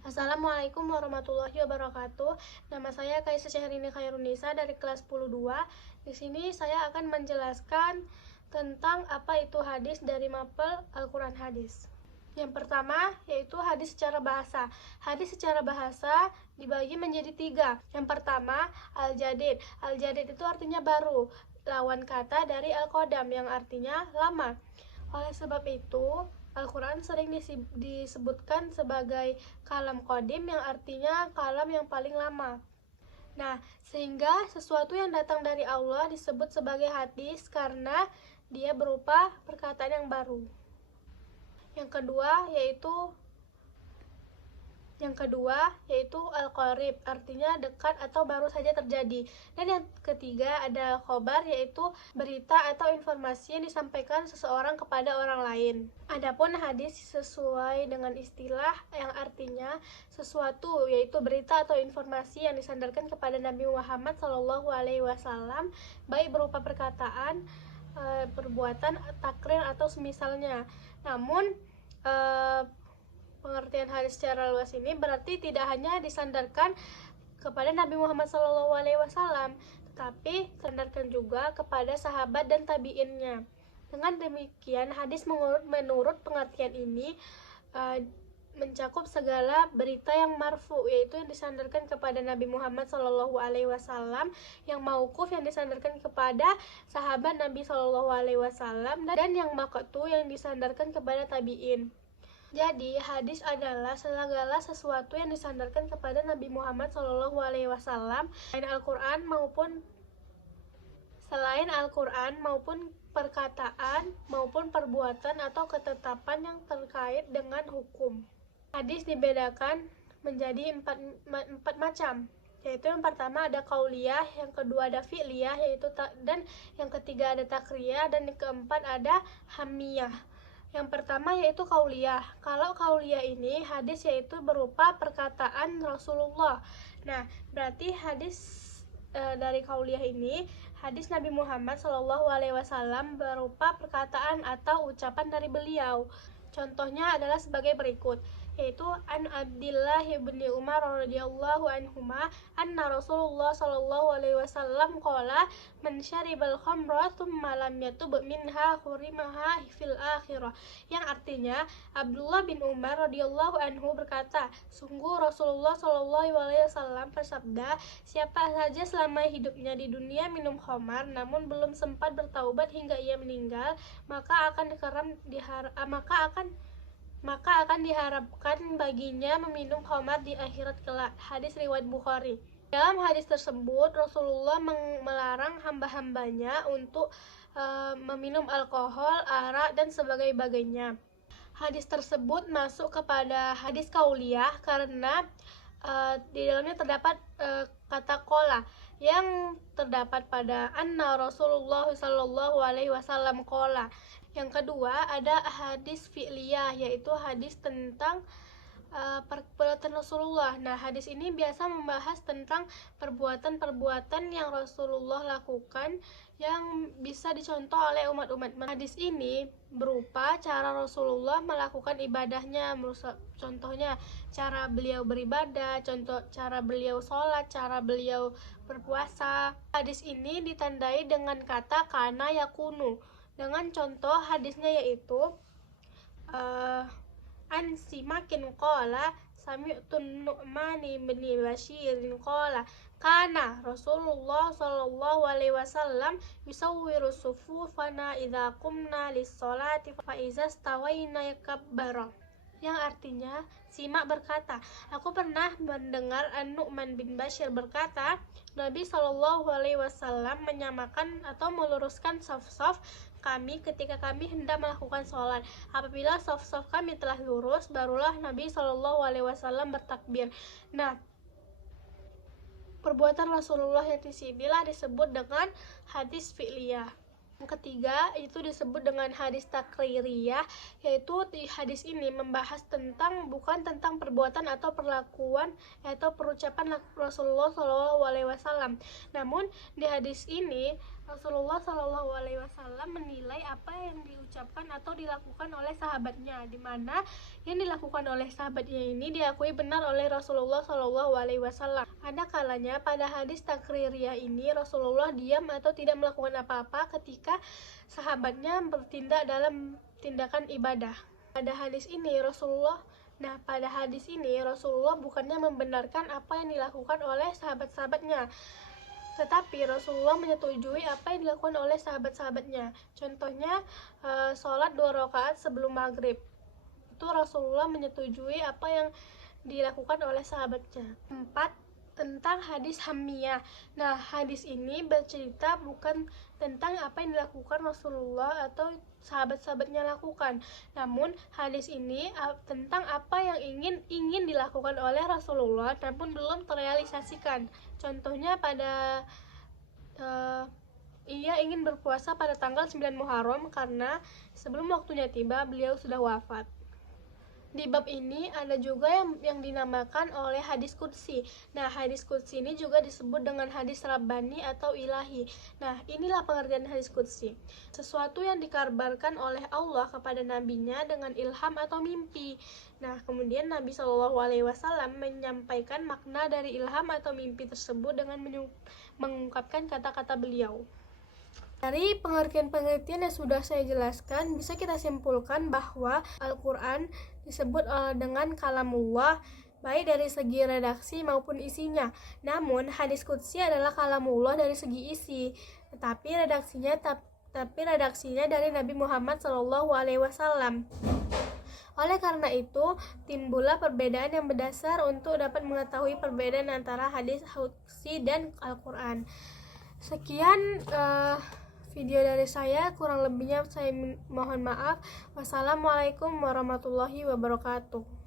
Assalamualaikum warahmatullahi wabarakatuh. Nama saya Kaisa Syahrini Khairunisa dari kelas 10-2. Di sini saya akan menjelaskan tentang apa itu hadis dari mapel Al-Quran Hadis. Yang pertama yaitu hadis secara bahasa. Hadis secara bahasa dibagi menjadi 3. Yang pertama al-jadid. Al-jadid itu artinya baru, lawan kata dari al-qadam yang artinya lama. Oleh sebab itu Al-Quran sering disebutkan sebagai kalam qadim yang artinya kalam yang paling lama. Nah, sehingga sesuatu yang datang dari Allah disebut sebagai hadis karena dia berupa perkataan yang baru. Yang kedua yaitu al-qarib, artinya dekat atau baru saja terjadi. Dan yang ketiga ada khobar, yaitu berita atau informasi yang disampaikan seseorang kepada orang lain. Adapun hadis sesuai dengan istilah yang artinya sesuatu, yaitu berita atau informasi yang disandarkan kepada Nabi Muhammad SAW, baik berupa perkataan, perbuatan, takrir atau semisalnya. Namun pengertian hadis secara luas ini berarti tidak hanya disandarkan kepada Nabi Muhammad SAW, tetapi disandarkan juga kepada sahabat dan tabi'innya. Dengan demikian, hadis menurut pengertian ini mencakup segala berita yang marfu, yaitu yang disandarkan kepada Nabi Muhammad SAW, yang mauquf yang disandarkan kepada sahabat Nabi SAW, dan yang maqtu yang disandarkan kepada tabi'in. Jadi, hadis adalah segala sesuatu yang disandarkan kepada Nabi Muhammad SAW selain Al-Quran maupun perkataan maupun perbuatan atau ketetapan yang terkait dengan hukum. Hadis dibedakan menjadi empat macam, yaitu yang pertama ada qauliyah, yang kedua ada fi'liyah, dan yang ketiga ada takriyah, dan yang keempat ada hamiyah. Yang pertama yaitu qauliyah. Kalau qauliyah ini hadis yaitu berupa perkataan Rasulullah. Nah, berarti hadis dari qauliyah ini hadis Nabi Muhammad SAW berupa perkataan atau ucapan dari beliau. Contohnya adalah sebagai berikut, yaitu an Abdillah bin Umar radhiyallahu anhuma anna Rasulullah sallallahu alaihi wasallam qala man syaribal khamra tsumma lam yatub minha hurimaha fil akhirah, yang artinya Abdullah bin Umar radhiyallahu anhu berkata, sungguh Rasulullah sallallahu alaihi wasallam bersabda, siapa saja selama hidupnya di dunia minum khamar namun belum sempat bertaubat hingga ia meninggal, maka akan diharapkan baginya meminum khamar di akhirat kelak. Hadis riwayat Bukhari. Dalam hadis tersebut, Rasulullah melarang hamba-hambanya untuk meminum alkohol, arak, dan sebagainya. Hadis tersebut masuk kepada hadis qauliyah karena di dalamnya terdapat kata qola yang terdapat pada anna Rasulullah sallallahu alaihi wasallam qola. Yang kedua ada hadis fi'liyah, yaitu hadis tentang perbuatan Rasulullah. Nah, hadis ini biasa membahas tentang perbuatan-perbuatan yang Rasulullah lakukan yang bisa dicontoh oleh umat-umat. Hadis ini berupa cara Rasulullah melakukan ibadahnya, contohnya cara beliau beribadah, contoh cara beliau sholat, cara beliau berpuasa. Hadis ini ditandai dengan kata kana yakunu. Dengan contoh hadisnya yaitu an simakin qala sami'tun Nu'mani bin Bashirin qala kana Rasulullah sallallahu alaihi wasallam yusawwiru sufufana idza qumna lis-sholati fa iza stawaina yakabbara, yang artinya Simak berkata, aku pernah mendengar An-Nu'man bin Bashir berkata, Nabi Shallallahu Alaihi Wasallam menyamakan atau meluruskan saf-saf kami ketika kami hendak melakukan sholat. Apabila saf-saf kami telah lurus, barulah Nabi Shallallahu Alaihi Wasallam bertakbir. Nah, perbuatan Rasulullah yang disinilah disebut dengan hadis fi'liyah. Yang ketiga itu disebut dengan hadis takririyah, yaitu di hadis ini membahas bukan tentang perbuatan atau perlakuan atau perucapan Rasulullah SAW. Namun di hadis ini Rasulullah Shallallahu Alaihi Wasallam menilai apa yang diucapkan atau dilakukan oleh sahabatnya, di mana yang dilakukan oleh sahabatnya ini diakui benar oleh Rasulullah Shallallahu Alaihi Wasallam. Ada kalanya pada hadis takririyah ini Rasulullah diam atau tidak melakukan apa-apa ketika sahabatnya bertindak dalam tindakan ibadah. Pada hadis ini Rasulullah bukannya membenarkan apa yang dilakukan oleh sahabat-sahabatnya, tetapi Rasulullah menyetujui apa yang dilakukan oleh sahabat-sahabatnya. Contohnya, sholat 2 rakaat sebelum maghrib. Itu Rasulullah menyetujui apa yang dilakukan oleh sahabatnya. 4. Tentang hadis Hammiyah. Nah, hadis ini bercerita bukan tentang apa yang dilakukan Rasulullah atau sahabat-sahabatnya lakukan, namun hadis ini tentang apa yang ingin dilakukan oleh Rasulullah namun belum terrealisasikan. Contohnya pada ia ingin berpuasa pada tanggal 9 Muharram karena sebelum waktunya tiba beliau sudah wafat. Di bab ini ada juga yang dinamakan oleh hadis qudsi. Nah, hadis qudsi ini juga disebut dengan hadis rabbani atau ilahi. Nah, inilah pengertian hadis qudsi. Sesuatu yang dikabarkan oleh Allah kepada nabinya dengan ilham atau mimpi. Nah, kemudian Nabi Shallallahu Alaihi Wasallam menyampaikan makna dari ilham atau mimpi tersebut dengan mengungkapkan kata-kata beliau. Dari pengertian-pengertian yang sudah saya jelaskan, bisa kita simpulkan bahwa Al-Quran disebut dengan kalamullah, baik dari segi redaksi maupun isinya. Namun, hadis qudsi adalah kalamullah dari segi isi, tetapi redaksinya dari Nabi Muhammad SAW. Oleh karena itu, timbullah perbedaan yang berdasar untuk dapat mengetahui perbedaan antara hadis qudsi dan Al-Quran. Sekian video dari saya, kurang lebihnya saya mohon maaf. Wassalamualaikum warahmatullahi wabarakatuh.